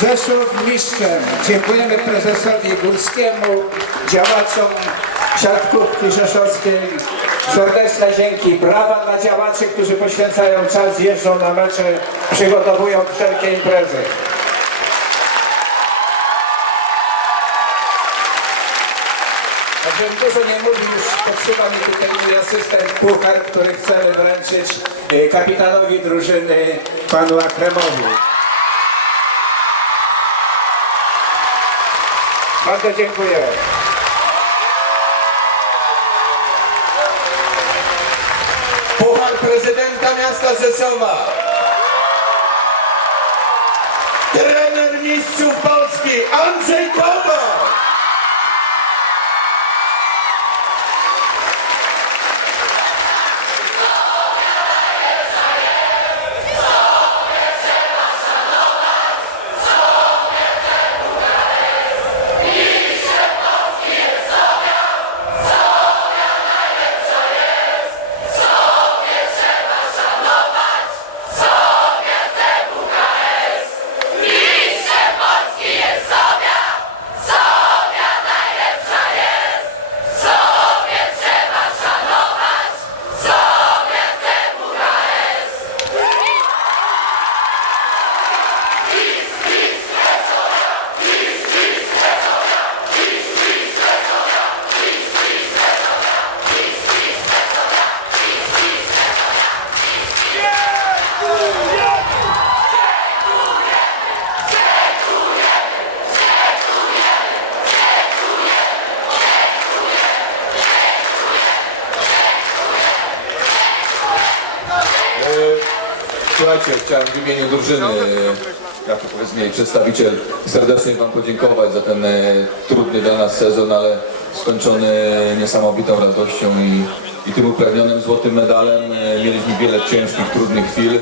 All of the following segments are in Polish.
Rzeszów mistrzem. Dziękujemy prezesowi Górskiemu, działaczom siatkówki rzeszowskiej. Serdeczne dzięki. Brawa dla działaczy, którzy poświęcają czas, jeżdżą na mecze, przygotowują wszelkie imprezy. Żebym dużo nie mówił, już mi tutaj mój asystent puchar, który chcemy wręczyć e, kapitanowi drużyny, panu Akremowi. Bardzo dziękuję. Puchar prezydenta miasta Rzeszowa. Trener mistrzów Słuchajcie, chciałem w imieniu drużyny, jako powiedzmy przedstawiciel, serdecznie Wam podziękować za ten e, trudny dla nas sezon, ale skończony niesamowitą radością i, i tym upragnionym złotym medalem. E, Mieliśmy wiele ciężkich, trudnych chwil,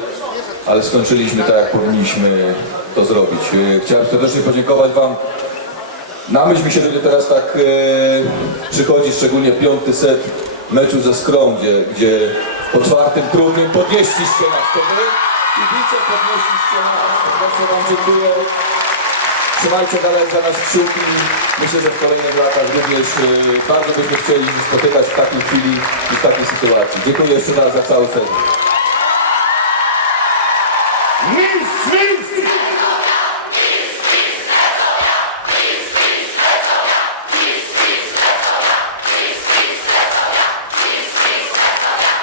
ale skończyliśmy tak, jak powinniśmy to zrobić. E, Chciałem serdecznie podziękować Wam. Na myśl mi się, że teraz tak e, przychodzi szczególnie piąty set meczu ze Skrą, gdzie, gdzie po czwartym trudnym podnieśliście nas. To wy, kibice, podnieśliście. Serdecznie Wam dziękuję. Trzymajcie dalej za nas kciuki. Myślę, że w kolejnych latach również e, bardzo byśmy chcieli się spotykać w takiej chwili i w takiej sytuacji. Dziękuję jeszcze raz za cały sezon.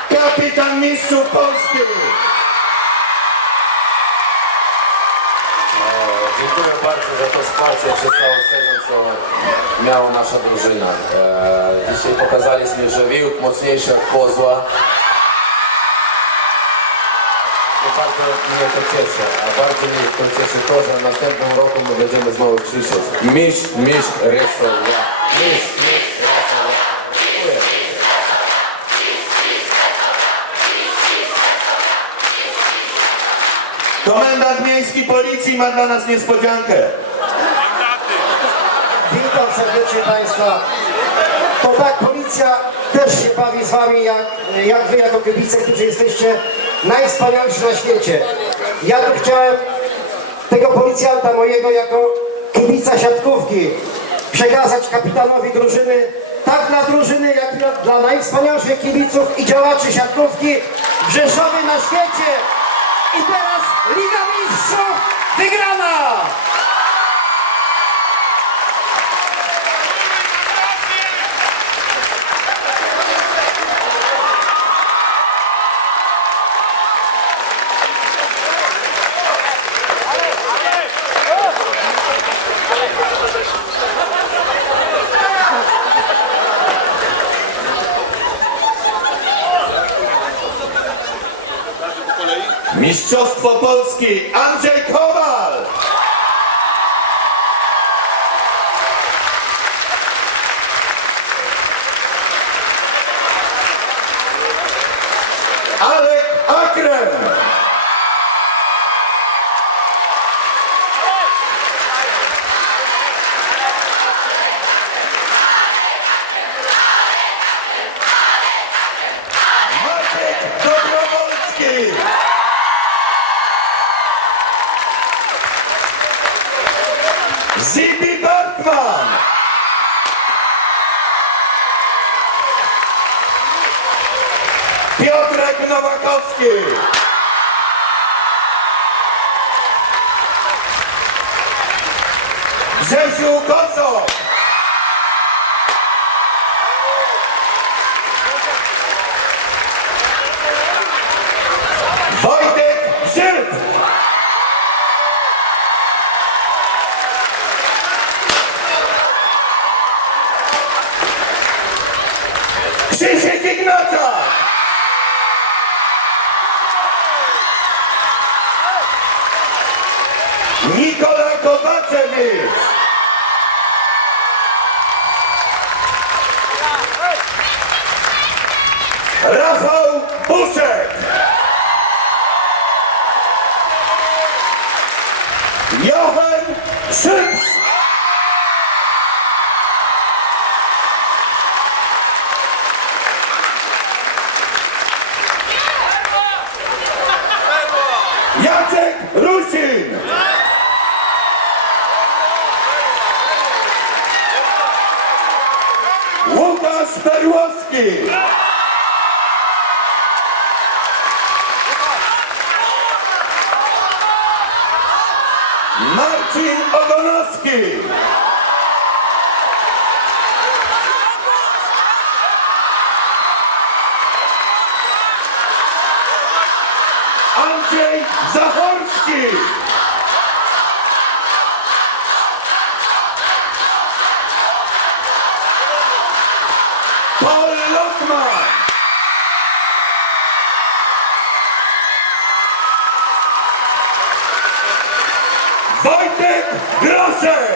Kapitan mistrzów Polski! Za to wsparcie przez cały sezon, co miała nasza drużyna. E, dzisiaj pokazaliśmy, że Wiłk mocniejszy od Kozła. I bardzo mnie to cieszy, a bardzo mnie to cieszy to, że następnym roku my będziemy znowu krzyczeć Mistrz, mistrz, Rysowa, mistrz, mistrz, Rysowa. Dziękuję. Komendant Miejski Policji ma dla nas niespodziankę. Serdecznie Państwa. To tak, policja też się bawi z Wami, jak, jak Wy jako kibice, którzy jesteście najwspanialsi na świecie. Ja tu chciałem tego policjanta mojego jako kibica siatkówki przekazać kapitanowi drużyny, tak dla drużyny, jak i dla, dla najwspanialszych kibiców i działaczy siatkówki w Rzeszowie na świecie. I teraz Liga Mistrzów wygrana! Mistrzostwo Polski Andrzej Kowal! Zibi Bartman! Piotrek Nowakowski! Grzesiu Kosok! Nikola Kowaczewicz! Rafał Buszek! Jochen Szyms! Perłowski! Marcin Ogonowski! Andrzej Zachorski! Paul Lokman! Wojtek Grosek!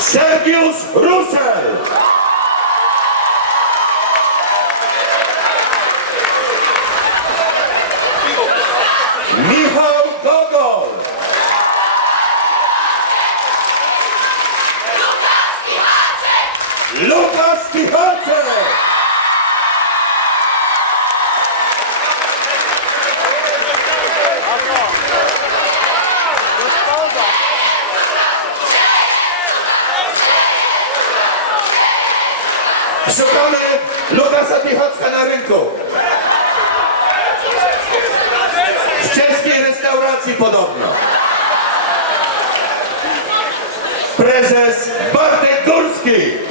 Sergiusz Rusel! Szukamy Lukasa Pichocka na rynku. W czeskiej restauracji podobno. Prezes Bartek Górski.